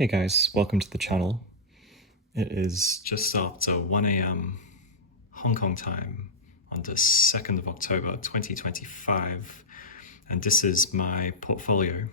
Hey guys, welcome to the channel. It is just after 1 a.m. Hong Kong time on the 2nd of October 2025, and this is my portfolio.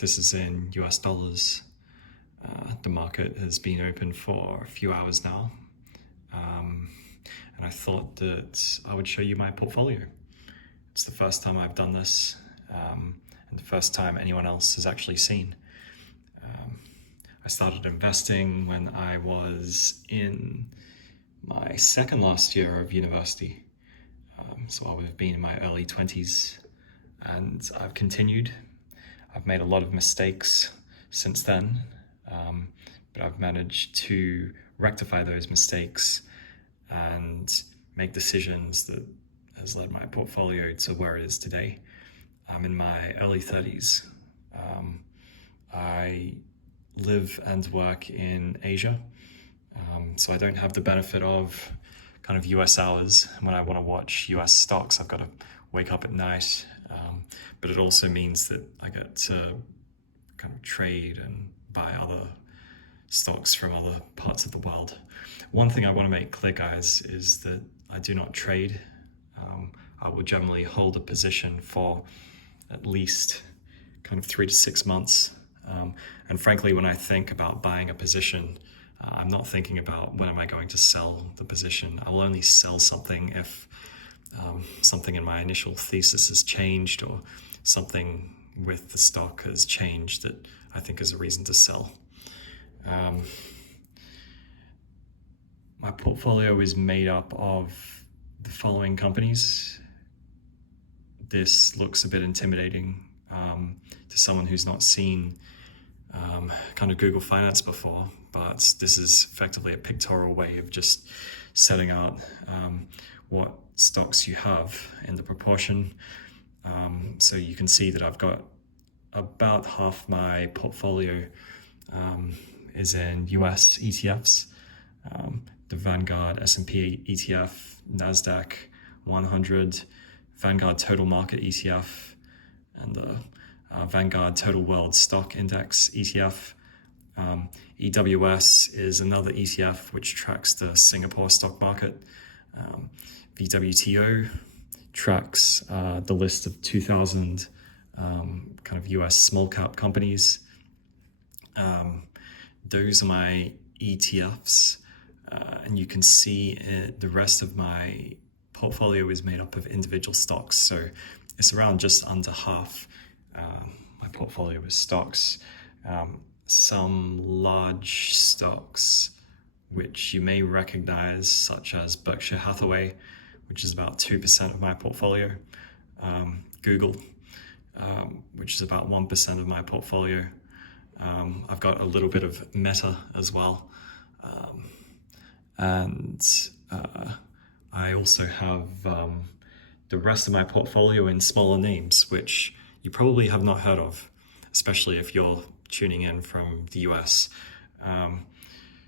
This is in US dollars. The market has been open for a few hours now, and I thought that I would show you my portfolio. It's the first time I've done this, and the first time anyone else has actually seen. I started investing when I was in my second last year of university. So I would have been in my early 20s, and I've continued. I've made a lot of mistakes since then, but I've managed to rectify those mistakes and make decisions that has led my portfolio to where it is today. I'm in my early 30s. I live and work in Asia, so I don't have the benefit of kind of US hours. When I want to watch US stocks, I've got to wake up at night, but it also means that I get to kind of trade and buy other stocks from other parts of the world. One thing I want to make clear, guys, is that I do not trade. I will generally hold a position for at least kind of 3 to 6 months. And frankly, when I think about buying a position, I'm not thinking about when am I going to sell the position. I will only sell something if something in my initial thesis has changed, or something with the stock has changed that I think is a reason to sell. My portfolio is made up of the following companies. This looks a bit intimidating to someone who's not seen kind of Google Finance before, but this is effectively a pictorial way of just setting out what stocks you have in the proportion. So you can see that I've got about half my portfolio is in US ETFs, the Vanguard S&P ETF, NASDAQ 100, Vanguard Total Market ETF, and the Vanguard Total World Stock Index ETF. EWS is another ETF which tracks the Singapore stock market. VWTO tracks the list of 2,000 kind of US small cap companies. Those are my ETFs, and you can see the rest of my portfolio is made up of individual stocks. So it's around just under half. My portfolio is stocks. Some large stocks which you may recognize, such as Berkshire Hathaway, which is about 2% of my portfolio. Google, which is about 1% of my portfolio. I've got a little bit of Meta as well. And I also have the rest of my portfolio in smaller names, which you probably have not heard of, especially if you're tuning in from the US.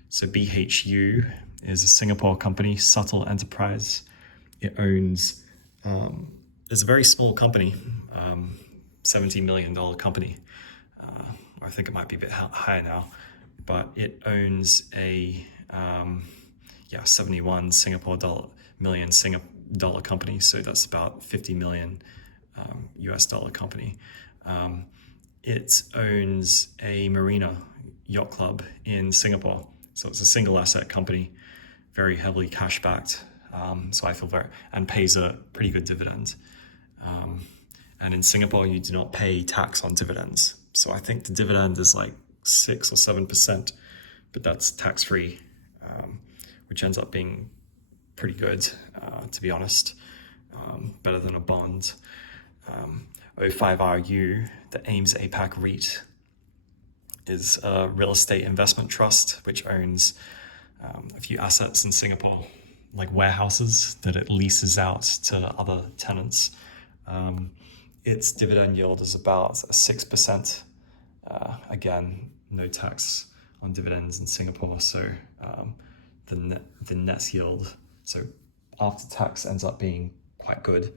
So BHU is a Singapore company, Subtle Enterprise. It owns, it's a very small company, $70 million company. I think it might be a bit higher now, but it owns a 71 million Singapore company. So that's about 50 million US dollar company. It owns a marina yacht club in Singapore. So it's a single asset company, very heavily cash backed. So I feel and pays a pretty good dividend. And in Singapore, you do not pay tax on dividends. So I think the dividend is like 6 or 7%, but that's tax free, which ends up being pretty good, to be honest, better than a bond. O5RU, the Ames APAC REIT, is a real estate investment trust which owns a few assets in Singapore, like warehouses that it leases out to other tenants. Its dividend yield is about 6%. Again, no tax on dividends in Singapore, so the net yield, so after tax, ends up being quite good.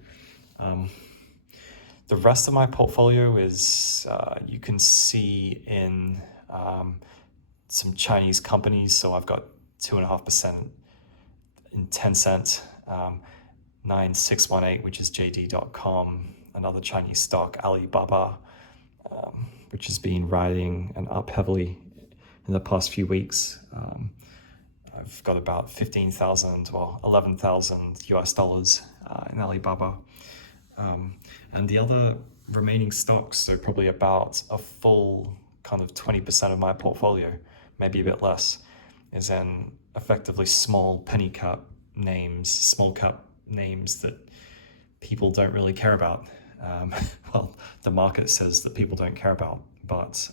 The rest of my portfolio is, you can see in some Chinese companies. So I've got 2.5% in Tencent, 9618, which is JD.com, another Chinese stock, Alibaba, which has been riding and up heavily in the past few weeks. I've got about 15,000, well, 11,000 US dollars in Alibaba. And the other remaining stocks, so probably about a full kind of 20% of my portfolio, maybe a bit less, is in effectively small penny cap names, small cap names that people don't really care about. Well, the market says that people don't care about, but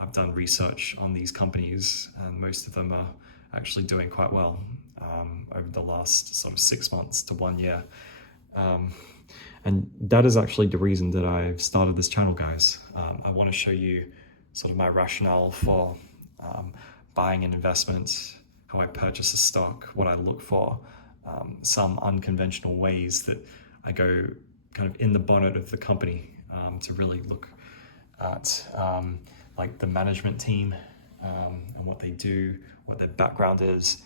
I've done research on these companies and most of them are actually doing quite well over the last sort of 6 months to 1 year. And that is actually the reason that I've started this channel, guys. I want to show you sort of my rationale for buying an investment, how I purchase a stock, what I look for, some unconventional ways that I go kind of in the bonnet of the company to really look at like the management team and what they do, what their background is.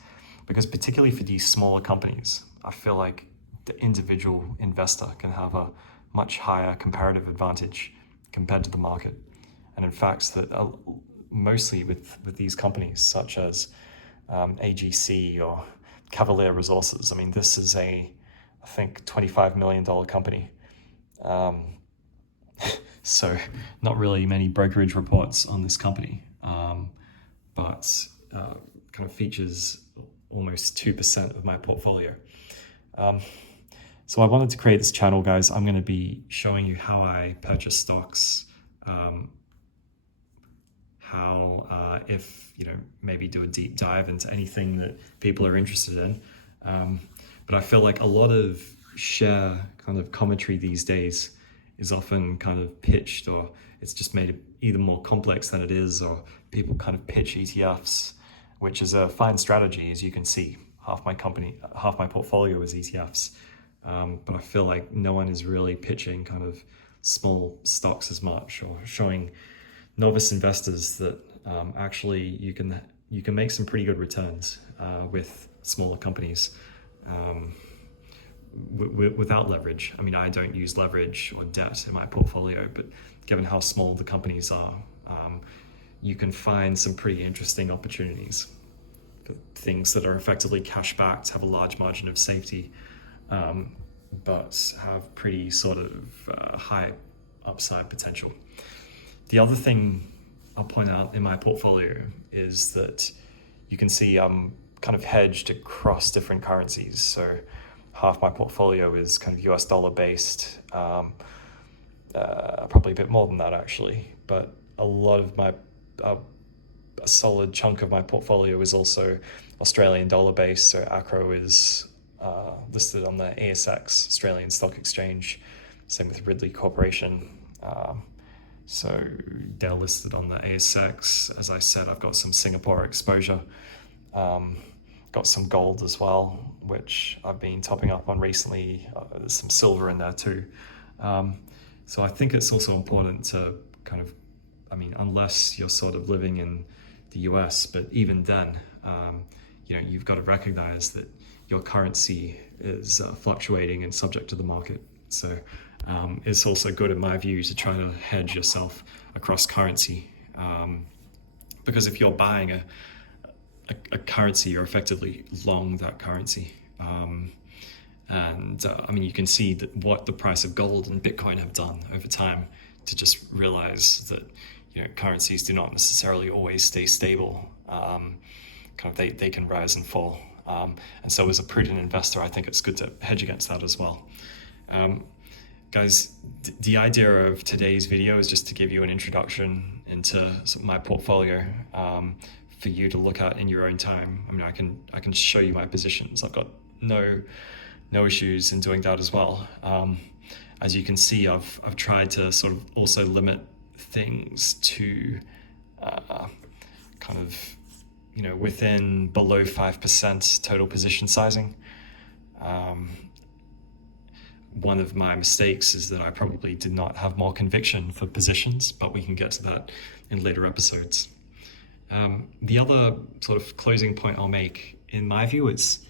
Because particularly for these smaller companies, I feel like the individual investor can have a much higher comparative advantage compared to the market. And in fact, that mostly with these companies such as AGC or Cavalier Resources, I mean, this is I think, $25 million company. So not really many brokerage reports on this company, but kind of features almost 2% of my portfolio. So I wanted to create this channel, guys. I'm going to be showing you how I purchase stocks, how if, maybe do a deep dive into anything that people are interested in. But I feel like a lot of share kind of commentary these days is often kind of pitched, or it's just made either more complex than it is, or people kind of pitch ETFs, which is a fine strategy. As you can see, half my portfolio is ETFs. But I feel like no one is really pitching kind of small stocks as much, or showing novice investors that actually you can make some pretty good returns with smaller companies without leverage. I mean, I don't use leverage or debt in my portfolio, but given how small the companies are, you can find some pretty interesting opportunities for things that are effectively cash backed, have a large margin of safety, but have pretty sort of high upside potential. The other thing I'll point out in my portfolio is that you can see I'm kind of hedged across different currencies. So half my portfolio is kind of US dollar based, probably a bit more than that actually, but a lot of my, a solid chunk of my portfolio is also Australian dollar based. So Acro is listed on the ASX, Australian Stock Exchange, same with Ridley Corporation. So they're listed on the ASX. As I said, I've got some Singapore exposure, got some gold as well, which I've been topping up on recently. There's some silver in there too. So I think it's also important to kind of, I mean, unless you're sort of living in the US, but even then, you've got to recognize that your currency is fluctuating and subject to the market. So it's also good, in my view, to try to hedge yourself across currency, because if you're buying a currency, you're effectively long that currency. I mean, you can see that what the price of gold and Bitcoin have done over time to just realize that currencies do not necessarily always stay stable. They can rise and fall. And so as a prudent investor, I think it's good to hedge against that as well. Guys, the idea of today's video is just to give you an introduction into my portfolio for you to look at in your own time. I mean, I can show you my positions. I've got no issues in doing that as well. As you can see, I've tried to sort of also limit things to kind of within below 5% total position sizing. one of my mistakes is that I probably did not have more conviction for positions, but we can get to that in later episodes. The other sort of closing point I'll make, in my view, is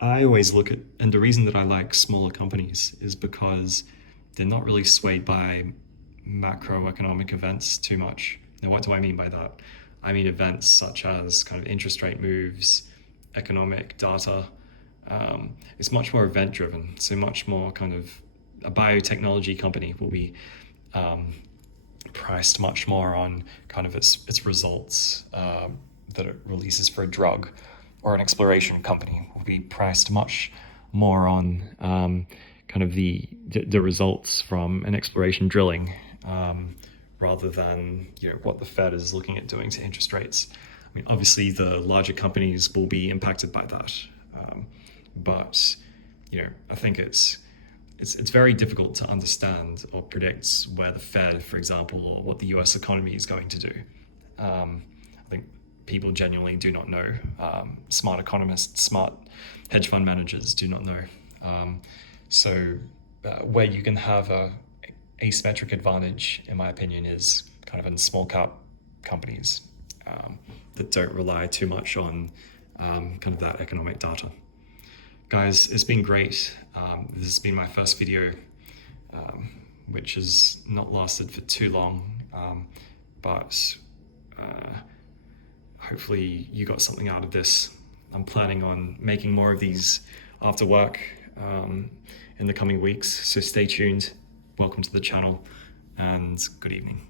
I always look at, and the reason that I like smaller companies is because they're not really swayed by macroeconomic events too much. Now, what do I mean by that? I mean events such as kind of interest rate moves, economic data. It's much more event driven, so much more kind of a biotechnology company will be priced much more on kind of its results that it releases for a drug, or an exploration company will be priced much more on kind of the results from an exploration drilling rather than what the Fed is looking at doing to interest rates. I mean, obviously the larger companies will be impacted by that, but I think it's very difficult to understand or predict where the Fed, for example, or what the US economy is going to do. I think people genuinely do not know. Smart economists, smart hedge fund managers do not know. So where you can have a asymmetric advantage, in my opinion, is kind of in small cap companies that don't rely too much on kind of that economic data. Guys, it's been great. This has been my first video, which has not lasted for too long, but hopefully you got something out of this. I'm planning on making more of these after work in the coming weeks, so stay tuned. Welcome to the channel, and good evening.